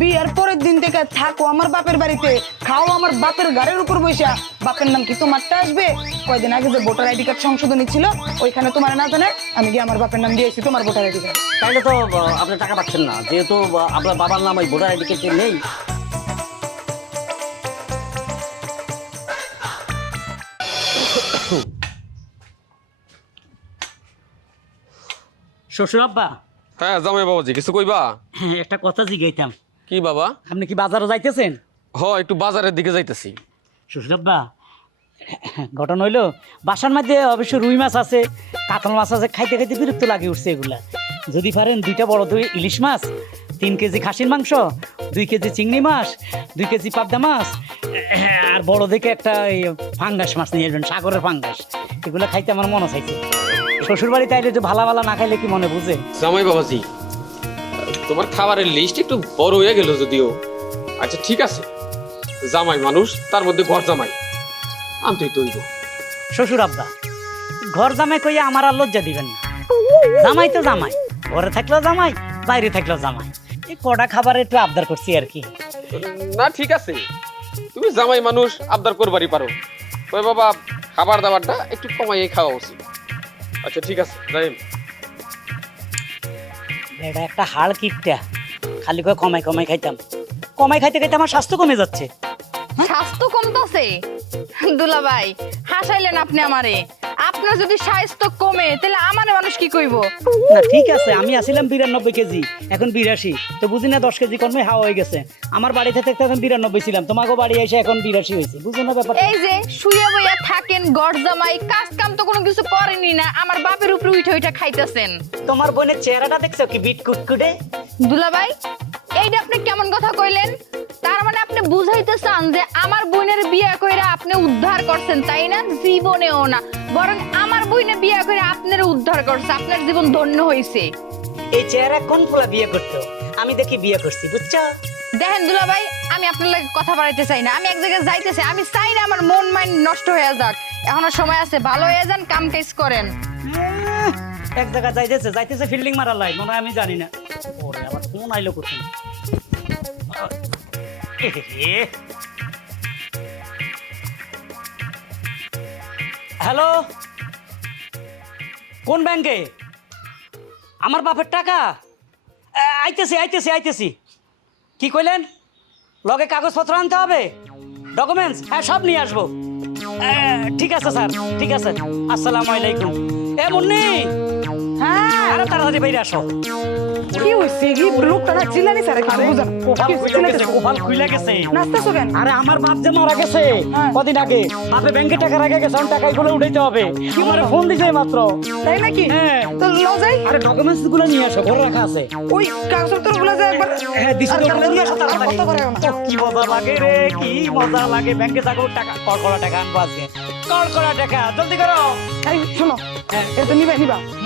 বিয়ের পরের দিন থেকে থাকো আমার বাপের বাড়িতে, খাও আমার বাপের গাড়ির উপর বসা। বাপের নাম কি তোমারটা আসবে? কয়দিন আগে যে ভোটার আইডি কার্ড সংশোধনী ছিল ওইখানে তোমার না জানে আমি গিয়ে আমার বাপের নাম দিয়েছি তোমার ভোটার আইডি কার্ড। তাইলে তো আপনি টাকা পাচ্ছেন না, যেহেতু আপনার বাবার নাম ওই ভোটার আইডি কার্ডে নেই। শ্বশুর আব্বা, হ্যাঁ জামাই বাবাজি কিছু কইবা? একটা কথা জিগাইতাম। কি বাবা? আপনি কি বাজারে যাইতেছেন? একটু বাজারের দিকে যাইতেছি। শ্বশুর আব্বা, ঘটনা হইলো বাসার মধ্যে অবশ্য রুই মাছ আছে, কাতল মাছ আছে, খাইতে খাইতে বিরক্ত লাগে উঠছে এগুলা। যদি পারেন 2টা বড় 2 ইলিশ মাছ, 3 কেজি খাসির মাংস, 2 কেজি চিংড়ি মাছ, 2 কেজি পাবদা মাছ, আর বড় দেখে একটা ফাঙ্গাস মাছ নিয়ে আসবেন, সাগরের ফাঙ্গাস। এগুলো খাইতে আমার মনে চাইছে। শ্বশুর বাড়িতে আইলে যে ভালা ভালা না খাইলে কি মনে বুঝে? জামাই বাবাজি তোমার খাবারের লিস্ট একটু বড় হয়ে গেল যদিও। আচ্ছা ঠিক আছে, জামাই মানুষ, তার মধ্যে ঘর জামাই আনতেই তৈব। শ্বশুর আব্বা, ঘর জামাই কইয়া আমার আর লজ্জা দিবেন না। জামাই তো জামাই, ঘরে থাকলেও জামাই, বাইরে থাকলেও জামাই। এই কটা খাবার একটু আবদার করছি আর কি। না ঠিক আছে, তুমি জামাই মানুষ আবদার করবারই পারো। তবে বাবা খাবার দাবারটা একটু কমাইয়ে খাওয়া উচিত। আচ্ছা ঠিক আছে যাই। এটা একটা হাড় কিটটা, খালি করে কমাই কমাই খাইতাম। কমাই খাইতে খাইতে আমার স্বাস্থ্য কমে যাচ্ছে। স্বাস্থ্য কমতেছে? দুলাভাই হাসাইলেন আপনি আমারে। আপনার যদি স্বাস্থ্য কমে তাহলে আমারে মানুষ কি কইব? না ঠিক আছে, আমি আসিলাম 92 কেজি, এখন 82, তো বুঝি না 10 কেজি কমে হাওয়া হয়ে গেছে। আমার বাড়িতে থাকতে এখন 92 ছিলাম, তোমাকে বাড়ি এসে এখন 82 হয়েছে, বুঝো না ব্যাপার? এই যে শুয়ে বইয়া থাকেন গড় জামাই, কাজ কাম তো কোনো কিছু করেনি না, আমার বাপের উপরে উঠে উঠে খাইতেছেন। তোমার বোনের চেহারাটা দেখছো কি বিট কুটকুটে? দুলাভাই এইটা আপনি কেমন কথা কইলেন? তার মানে আপনি বুঝাইতে চান যে আমার বোনের বিয়ে কইরা আপনি উদ্ধার করছেন, তাই না? জীবনেও না, বরং আমার বোনে বিয়ে করে আপনার উদ্ধার করছে, আপনার জীবন ধন্য হইছে। এই চেহারা কোন ফুলা বিয়ে করতো? আমি দেখি বিয়ে করছি, বুঝছো? দেখেন দুলাভাই, আমি আপনার লাগে কথা বাড়াইতে চাই না, আমি এক জায়গায় যাইতেছি, আমি চাই না আমার মন মাইন্ড নষ্ট হয়ে যাক। এখনো সময় আছে, ভালো হয়ে যান, কাম কাজ করেন। এক জায়গা যাইতেছে ফিল্ডিং মারার লাই, মনে হয় আমি জানি না। ওরে আবার ফোন আইলো কোথায়? হ্যালো, কোন ব্যাংকে? আমার বাপের টাকা? আইতেছি। কি কইলেন? লগে কাগজপত্র আনতে হবে, ডকুমেন্টস? হ্যাঁ সব নিয়ে আসবো। ঠিক আছে স্যার, ঠিক আছে। আসসালামু আলাইকুম। এ মুন্নি, হ্যাঁ আরে তাড়াতাড়ি বাইরে আসো। কি হইছে? কি লোকটা না চিল্লানি স্যার কি বুঝা? কপাল খুইলা গেছে। নাচতেছো কেন? আরে আমার বাপ যে মারা গেছে কদিন আগে, বাপে ব্যাংকে টাকা রাখে গেছে, এখন টাকা এগুলো উঠাইতে হবে। আমার ফোন দিছে মাত্র। তাই নাকি? হ্যাঁ। তো লও যাই। আরে ডকুমেন্টস গুলো নিয়ে আসো, ঘরে রাখা আছে। ওই কাগজপত্র গুলো যায় একবার। হ্যাঁ দিছি তো, আর নিয়ে আসো আর তাড়াতাড়ি। কত করে না? ওহ, কি মজা লাগে রে, কি মজা লাগে। ব্যাংকে যাবো, টাকা কড়কড়া টাকা আনবো আজকে, কড়কড়া টাকা। জলদি করো। এই শোনো, এটা নিবা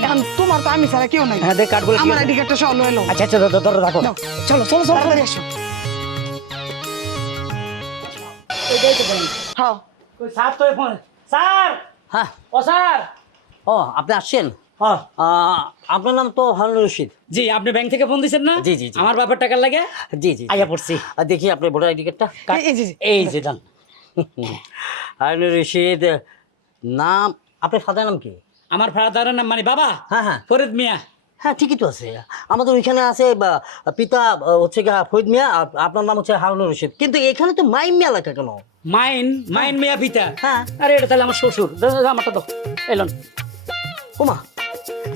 এখন তোমার তো আমি ছাড়া কেউ নাই। হ্যাঁ দেখ কার্ডগুলো। আমার আইডি কার্ডটা সহ লয়ে নাও। আচ্ছা ধরো রাখো। নাও, চলো তাড়াতাড়ি এসো। এটাই তো বলেন। হ্যাঁ স্যার তো ফোন। স্যার, হ্যাঁ, ও স্যার। ও আপনি আসছেন? হ্যাঁ আপনার নাম তো হারুন রশিদ। জি, আপনি ব্যাংক থেকে ফোন দিচ্ছেন না? জি। আমার বাপের টাকার লাগে জি আইয়া পড়ছি। আর দেখি আপনার ভোটার আইডি কার্ডটা। এই যে এই যে ডান। হারুন রশিদ নাম। আপনার ফাদার নাম কি? আমার ফাদারের নাম মানে বাবা? হ্যাঁ। ফরিদ মিয়া। হ্যাঁ ঠিকই তো আছে, আমাদের ওইখানে আছে পিতা হচ্ছে গিয়ে ফরিদ মিয়া, আপনার নাম হচ্ছে হারুন রশিদ, কিন্তু এখানে তো মাইম মিয়া লেখা কেন? মাইন মিয়া পিতা? হ্যাঁ। আরে এটা তাহলে আমার শ্বশুর। আমারটা তো এলন। ওমা,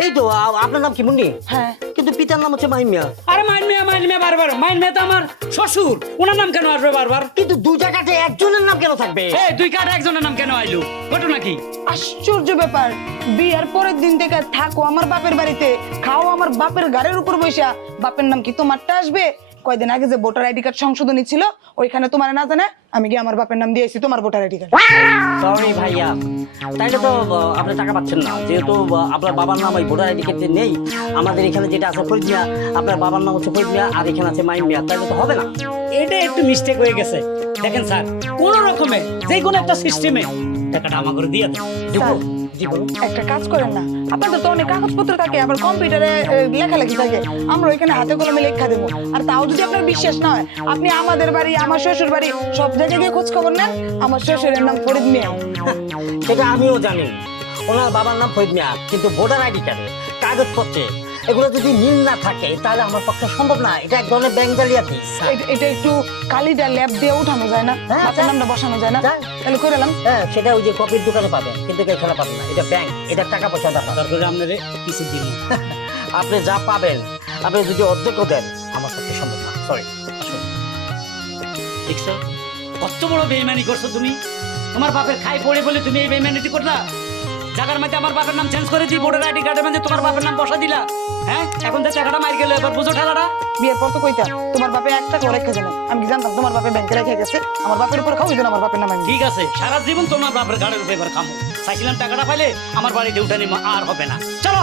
এই তো আপনার নাম কি মুন্নি? হ্যাঁ। কিন্তু পিতার নাম হচ্ছে মাইম মিয়া। আরে মাইন মিয়া বারবার। মাইন মিয়া তো আমার শ্বশুর, ওনার নাম কেন আসবে বারবার? কিন্তু দু জায়গাতে একজনের নাম কেন থাকবে? এই 2 কার্ড একজনের নাম কেন আইলো? ঘটনা কি? আশ্চর্য ব্যাপার, বিয়ের পরের দিন থেকে থাকো আমার বাপের বাড়িতে, খাও আমার বাপের গাড়ির উপর বসা। বাপের নাম কি তোমারটা আসবে? কয়দিন আগে যে ভোটার আইডি কার্ড সংশোধনী ছিল ওইখানে তোমার না জানে আমি গিয়ে আমার বাপের নাম দিয়েছি তোমার ভোটার আইডি কার্ড। সরি ভাইয়া, তাইলে তো আপনি টাকা পাচ্ছেন না, যেহেতু আপনার বাবার নাম ওই ভোটার আইডি কার্ডে নেই। আমাদের এখানে যেটা আছে ফরিদ মিয়া, আপনার বাবার নাম হচ্ছে ফরিদ মিয়া, আর এখানে আছে মাইম মিয়া, তাইলে তো হবে না। এটা একটু মিস্টেক হয়ে গেছে। দেখেন স্যার, কোন রকমে যে কোনো একটা সিস্টেমে টাকাটা আমার করে দিয়ে দেন। দেবো? জি বলুন। একটা কাজ করেন না, আপনাদের তো অনেক কাগজপত্র থাকে, আবার কম্পিউটারে লেখালেখি থাকে, আমরা ওইখানে হাতে কলমে লেখা দেবো। আর তাও যদি আপনার বিশ্বাস না হয়, আপনি আমাদের বাড়ি, আমার শ্বশুর বাড়ি, সব জায়গায় গিয়ে খোঁজ খবর নেন। আমার শ্বশুরের নাম ফরিদ মিয়া। এটা আমিও জানি, ওনার বাবার নাম ফরিদ মিয়া, কিন্তু ভোটার আইডি কার্ডে, কাগজপত্রে এগুলো যদি মিল না থাকে তাহলে আমার পক্ষে সম্ভব না। এটা এক ধরনের ব্যাংক জালিয়াতি। এটা একটু কালিটা ল্যাব দিয়ে উঠানো যায় না, হ্যাঁ, বাপের নামটা বসানো যায় না? যায়। তাহলে করে এলাম। হ্যাঁ, সেটা ওই যে কপির দোকানে পাবেন, কিন্তু এখানে পাবেন না। এটা ব্যাংক, এটা টাকা পয়সা ব্যাপার। তারপরে আপনার কিছু দিন আপনি যা পাবেন, আপনি যদি অর্ধেকও দেন, আমার পক্ষে সম্ভব না। সরি। দেখছো কত বড় বেইমানি করছো তুমি। তোমার বাপের খাই পড়ে বলে তুমি এই বেইমানিটি করলা। জায়গার মধ্যে আমার বাপের নাম চেঞ্জ করে দিই, ভোটার আইডি কার্ডের মধ্যে তোমার বাপের নাম বসা দিলা। হ্যাঁ, এখন যে টাকাটা মার গেল, এবার বুঝো ঠেলাটা। বিয়ের পর তো কইতা তোমার বাপে 1 টাকা রেখে জানে, আমি কি জানতাম তোমার বাপে ব্যাংকে রেখে গেছে? আমার বাপের উপর খাও, এই জন্য আমার বাপের নাম আমি। ঠিক আছে, সারা জীবন তোমার বাপের গাড়ির উপর এবার খামো। চাইছিলাম টাকাটা পাইলে আমার বাড়িতে উঠানি আর হবে না। চলো।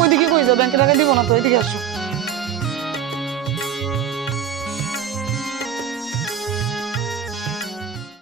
ওইদিকে কই যাও, ব্যাংকে টাকা দিব না তো, ওইদিকে আসো।